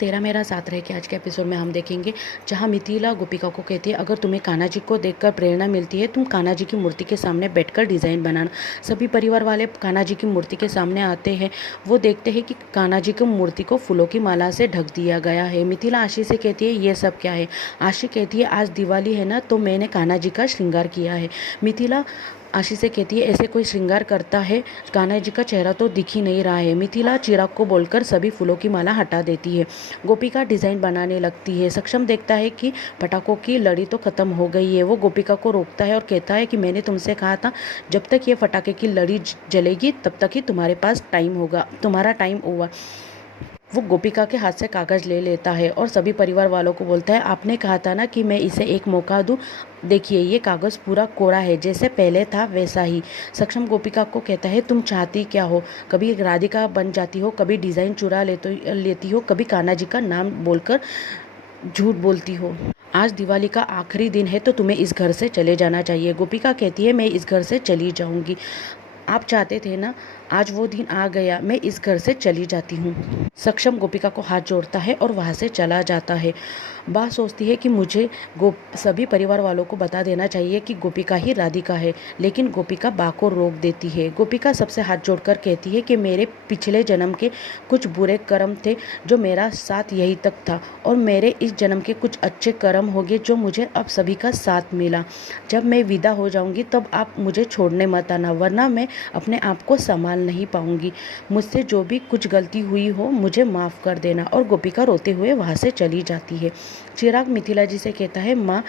तेरा मेरा साथ रह के आज के एपिसोड में हम देखेंगे जहां मिथिला गोपिका को कहती है, अगर तुम्हें कान्हा जी को देखकर प्रेरणा मिलती है, तुम कान्हा जी की मूर्ति के सामने बैठकर डिज़ाइन बनाना। सभी परिवार वाले कान्हा जी की मूर्ति के सामने आते हैं। वो देखते हैं कि कान्हा जी की मूर्ति को फूलों की माला से ढक दिया गया है। मिथिला आशी से कहती है, ये सब क्या है? आशी कहती है, आज दिवाली है ना, तो मैंने कान्हा जी का श्रृंगार किया है। मिथिला आशी से कहती है, ऐसे कोई श्रृंगार करता है? कान्हा जी का चेहरा तो दिख ही नहीं रहा है। मिथिला चिराग को बोलकर सभी फूलों की माला हटा देती है। गोपिका डिज़ाइन बनाने लगती है। सक्षम देखता है कि पटाखों की लड़ी तो ख़त्म हो गई है। वो गोपिका को रोकता है और कहता है कि मैंने तुमसे कहा था, जब तक ये पटाखे की लड़ी जलेगी तब तक ही तुम्हारे पास टाइम होगा, तुम्हारा टाइम हुआ। वो गोपिका के हाथ से कागज़ ले लेता है और सभी परिवार वालों को बोलता है, आपने कहा था ना कि मैं इसे एक मौका दूं। देखिए, ये कागज़ पूरा कोरा है, जैसे पहले था वैसा ही। सक्षम गोपिका को कहता है, तुम चाहती क्या हो? कभी राधिका बन जाती हो, कभी डिज़ाइन चुरा लेती हो, कभी कान्हा जी का नाम बोलकर झूठ बोलती हो। आज दिवाली का आखिरी दिन है तो तुम्हें इस घर से चले जाना चाहिए। गोपिका कहती है, मैं इस घर से चली जाऊंगी। आप चाहते थे ना, आज वो दिन आ गया, मैं इस घर से चली जाती हूँ। सक्षम गोपिका को हाथ जोड़ता है और वहाँ से चला जाता है। बा सोचती है कि मुझे सभी परिवार वालों को बता देना चाहिए कि गोपिका ही राधिका है, लेकिन गोपिका बा को रोक देती है। गोपिका सबसे हाथ जोड़कर कहती है कि मेरे पिछले जन्म के कुछ बुरे कर्म थे जो मेरा साथ यही तक था, और मेरे इस जन्म के कुछ अच्छे कर्म होंगे जो मुझे अब सभी का साथ मिला। जब मैं विदा हो जाऊंगी तब आप मुझे छोड़ने मत आना, वरना मैं अपने आप को संभाल नहीं पाऊंगी। मुझसे जो भी कुछ गलती हुई हो मुझे माफ़ कर देना। और गोपिका रोते हुए वहाँ से चली जाती है। चिराग मिथिला जी से कहता है, माँ,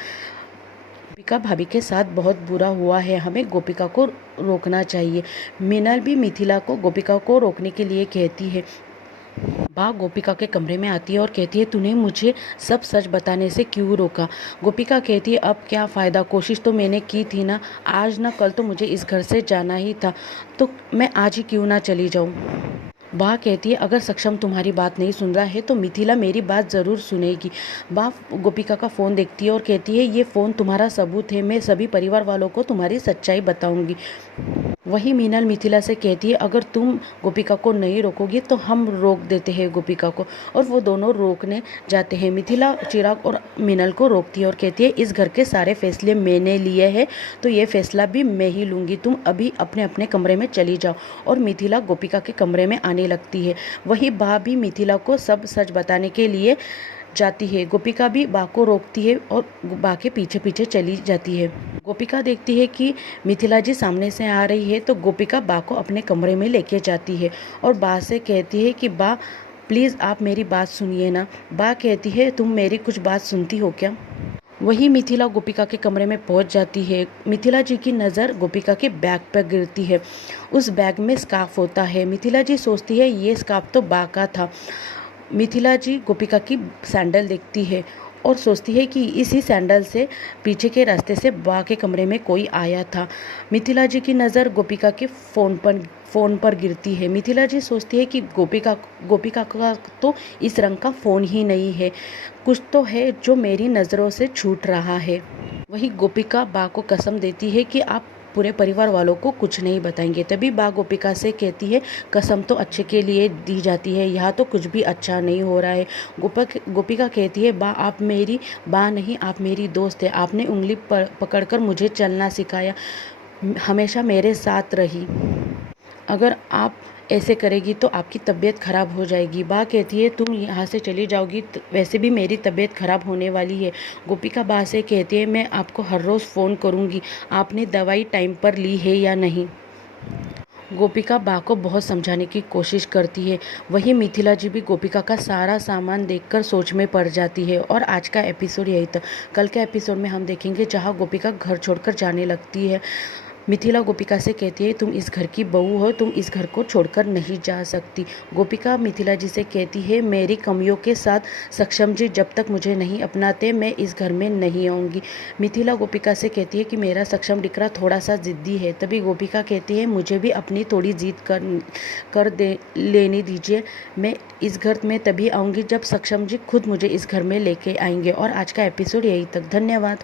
गोपिका भाभी के साथ बहुत बुरा हुआ है, हमें गोपिका को रोकना चाहिए। मीनल भी मिथिला को गोपिका को रोकने के लिए कहती है। बा गोपिका के कमरे में आती है और कहती है, तूने मुझे सब सच बताने से क्यों रोका? गोपिका कहती है, अब क्या फ़ायदा, कोशिश तो मैंने की थी ना। आज ना कल तो मुझे इस घर से जाना ही था, तो मैं आज ही क्यों ना चली जाऊं? बा कहती है, अगर सक्षम तुम्हारी बात नहीं सुन रहा है तो मिथिला मेरी बात ज़रूर सुनेगी। बा गोपिका का फ़ोन देखती है और कहती है, ये फ़ोन तुम्हारा सबूत है, मैं सभी परिवार वालों को तुम्हारी सच्चाई बताऊंगी। वही मीनल मिथिला से कहती है, अगर तुम गोपिका को नहीं रोकोगी तो हम रोक देते हैं गोपिका को। और वो दोनों रोकने जाते हैं। मिथिला चिराग और मीनल को रोकती है और कहती है, इस घर के सारे फैसले मैंने लिए हैं, तो ये फैसला भी मैं ही लूँगी। तुम अभी अपने अपने कमरे में चली जाओ। और मिथिला गोपिका के कमरे में आने लगती है। वही बा भी मिथिला को सब सच बताने के लिए जाती है। गोपिका भी बा को रोकती है और बा के पीछे पीछे चली जाती है। गोपिका देखती है कि मिथिला जी सामने से आ रही है, तो गोपिका बा को अपने कमरे में लेके जाती है और बा से कहती है कि बा, प्लीज़ आप मेरी बात सुनिए ना। बा कहती है, तुम मेरी कुछ बात सुनती हो क्या? वही मिथिला गोपिका के कमरे में पहुंच जाती है। मिथिला जी की नज़र गोपिका के बैग पर गिरती है। उस बैग में स्कार्फ होता है। मिथिला जी सोचती है, ये स्कार्फ तो बा का था। मिथिला जी गोपिका की सैंडल देखती है और सोचती है कि इसी सैंडल से पीछे के रास्ते से बा के कमरे में कोई आया था। मिथिला जी की नज़र गोपिका के फ़ोन पर गिरती है। मिथिला जी सोचती है कि गोपिका का तो इस रंग का फ़ोन ही नहीं है, कुछ तो है जो मेरी नज़रों से छूट रहा है। वही गोपिका बा को कसम देती है कि आप पूरे परिवार वालों को कुछ नहीं बताएंगे। तभी बा गोपिका से कहती है, कसम तो अच्छे के लिए दी जाती है, यहाँ तो कुछ भी अच्छा नहीं हो रहा है। गोपिका कहती है, बा आप मेरी बा नहीं, आप मेरी दोस्त है। आपने उंगली पकड़कर मुझे चलना सिखाया, हमेशा मेरे साथ रही। अगर आप ऐसे करेगी तो आपकी तबीयत ख़राब हो जाएगी। बा कहती है, तुम यहाँ से चली जाओगी वैसे भी मेरी तबीयत ख़राब होने वाली है। गोपिका बा से कहती है, मैं आपको हर रोज़ फ़ोन करूँगी, आपने दवाई टाइम पर ली है या नहीं? गोपिका बा को बहुत समझाने की कोशिश करती है। वही मिथिला जी भी गोपिका का सारा सामान देखकर सोच में पड़ जाती है। और आज का एपिसोड यही था। कल के एपिसोड में हम देखेंगे जहाँ गोपिका घर छोड़कर जाने लगती है। मिथिला गोपिका से कहती है, तुम इस घर की बहू हो, तुम इस घर को छोड़कर नहीं जा सकती। गोपिका मिथिला जी से कहती है, मेरी कमियों के साथ सक्षम जी जब तक मुझे नहीं अपनाते मैं इस घर में नहीं आऊँगी। मिथिला गोपिका से कहती है कि मेरा सक्षम डिकरा थोड़ा सा ज़िद्दी है। तभी गोपिका कहती है, मुझे भी अपनी थोड़ी ज़िद लेने दीजिए। मैं इस घर में तभी आऊँगी जब सक्षम जी खुद मुझे इस घर में लेके आएंगे। और आज का एपिसोड यही तक। धन्यवाद।